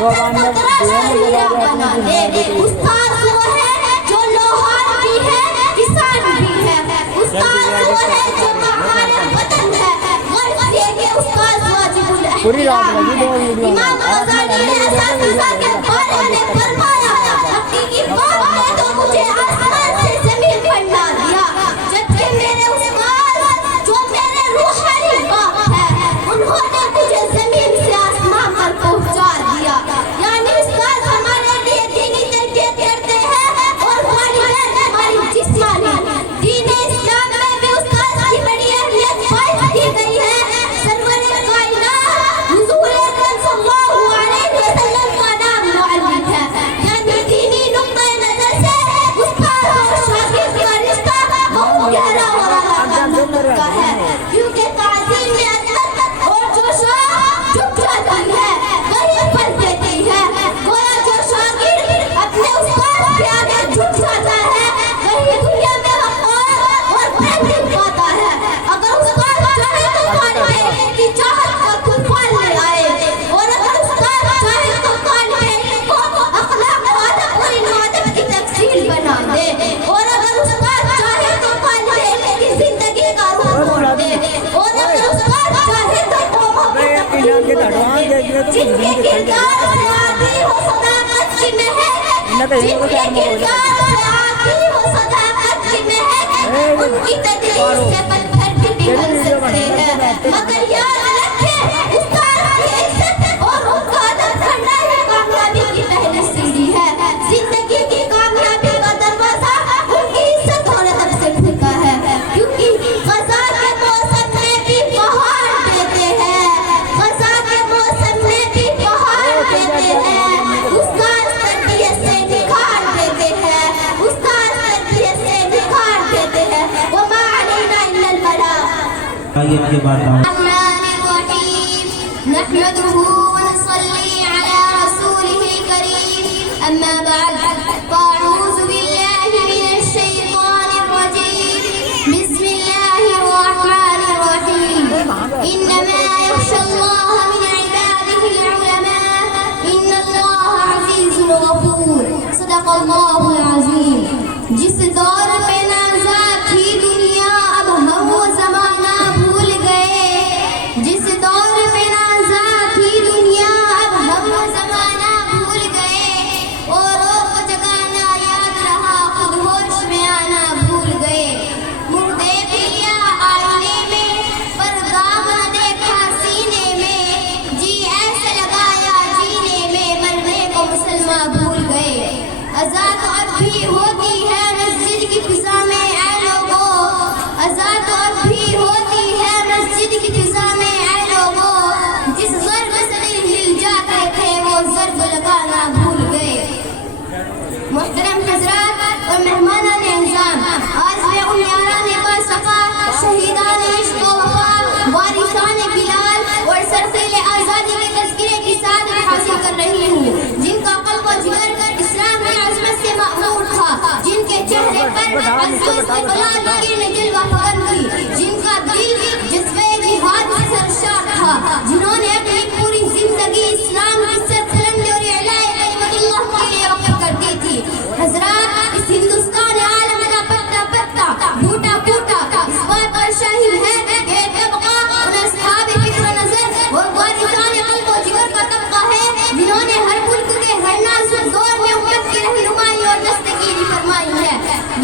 बना दे। उस्ताद वो है जो लोहार भी है, किसान भी है। उस्ताद वो है जो हमारे वतन है, गर्व देंगे उस्ताद वाजिबुल एहतराम। इमाम गजाली ने असातिज़ा के बारे में फरमाया, हकीकी बात है तो मुझे आसमान से ज़मीन पर ला दिया, जबकि मेरे उस्ताद जो मेरे रूहानी बाप है, उन्होंने मुझे ज़मीन से आसमान पर पहुंचा दिया। यानी उस्ताद हमारे लिए दीनी तरबियत करते हैं और वालिदैन हमारी जिस्मानी। दीन इस्लाम में भी उस्ताद की बड़ी अहमियत वाइज की गई है। सरवरे कायनात हुजूर अकरम सल्लल्लाहु अलैहि वसल्लम का नाम मुअल्लिम है। यानी दीनी नुक्ते नजर से उस्ताद और शागिर्द का रिश्ता बहुत गहरा और अला का है, क्योंकि ताज़ीम में अदब और जोशो झुक जाती है, वही फल देती है। गोया जो शागिर्द अपने उस्ताद के आगे झुक जाता है, वही दुनिया में वक़ार और प्रेम पाता है। अगर उस्ताद चाहे तो तालिबे की चाहत का तूफान ले आए, और अगर उस्ताद चाहे तो तालिबे को अखलाक और अदब और इबादत की तफसील बना दे, और अगर उस्ताद चाहे तो तालिबे की जिंदगी का रूप मोड़ दे, और अगर उस्ताद चाहे तो कौमों की तकलीफ बना दे। जिनके किरदार से आती हो सदाकत की महक, जिनके किरदार से आती हो सदाकत की महक, उनकी तदरीस से पत्थर भी पिघल सकते हैं। मगर याद रखें, उस्ताद की इज्जत और उनका अदब करना ही कामयाबी की पहली सीढ़ी है। जिंदगी की कामयाबी का दरवाजा उनकी इज्जत और अदब से खुलता है, क्योंकि क़ज़ा के मौसम में भी बहार देते हैं, क़ज़ा के मौसम में भी बहार देते हैं। उस्ताद तरबियत से निखार देते हैं, उस्ताद तरबियत से निखार देते हैं। वमा अलैना इल्लल बलाग। आगे के बाद नहमदुहु व नसल्ली अला रसूलिहिल करीम, अम्मा बाद, फ़अऊज़ु बिल्लाहि मिनश शैतानिर रजीम, बिस्मिल्लाहिर रहमानिर रहीम। इन्नमा यख्शल्लाह मिन इबादिहिल उलमा, इन्नल्लाह अज़ीज़ुन गफ़ूर। सदक़ल्लाहुल अज़ीम। जिस दौर में नाज़ा थी दुनिया, अब हम वो ज़माना भूल गए। जिस दौर में नाज़ा थी दुनिया, अब हम वो ज़माना भूल गए। और रोक जगाना याद रहा, खुद होश में आना भूल गए। मुर्दे पिया आईने में, पर दाग न देखा सीने में। जी ऐसे लगाया जीने में, मरने को मुसलमान भूल गए। अज़ा तो अब भी होती है मस्जिद की फिज़ा में, ऐ लोगों। अज़ा तो अब भी होती है मस्जिद की फिज़ा में, ऐ लोगों। जिस ज़र्ब से दिल हिल जाते थे, वो ज़र्ब लगाना भूल गए। मुहतरम हज़रात और मेहमानान इज़्ज़ाम, आज मैं उन याराने बासफ़ा, शहीदान इश्क़ व वफ़ा, वारिसाने बिलाल और सरसेले आज़ादी के तज़किरे की सादत हासिल कर रही हूँ, जिनका क़ल्ब व जिगर इस्लाम की अज़मत से मामूर था, जिनके चेहरे पर इस्तिक़लाल की किरण जलवा फकन थी, जिनका दिल जज़्बे जिहाद से सरशार था, जिन्होंने अपनी पूरी ज़िंदगी इस्लाम की सरबुलंदी और इलाए कलिमतुल्लाह के लिए वक़्फ़ कर दी थी। हज़रात, इस हिंदुस्तान आलम का पत्ता पत्ता, बूटा बूटा इस बात पर शाहिद है कि ये तबक़ा उन अस्हाब फ़िक्र व नज़र और वारिसाने क़ल्ब व जिगर का तबक़ा है, जिन्होंने हर मुल्क के हर नाज़ुक दौर में उम्मत की रहनुमाई और दस्तगीरी फरमाई है।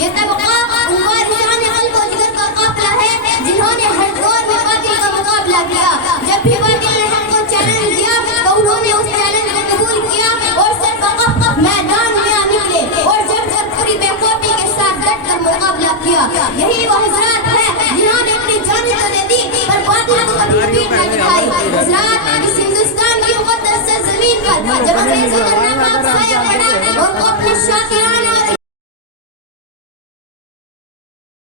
ये तबक़ा उन वारिसाने क़ल्ब व जिगर का काफ़िला है, जिन्होंने हर दौर में बातिल का मुक़ाबला किया। जब भी बातिल ने हमको चैलेंज दिया, तो उन्होंने उस चैलेंज को कबूल किया और सरफ़ मैदान में आ निकले, और जब पूरी बेखौफी के साथ डट कर मुक़ाबला किया। यही वो हज़रात है जिन्होंने अपनी जान तो दे दी, पर बातिल को कभी पीठ न दिखाई। हज़रात, इस हिंदुस्तान की मुक़द्दस ज़मीन पर जब अंग्रेज़ों ने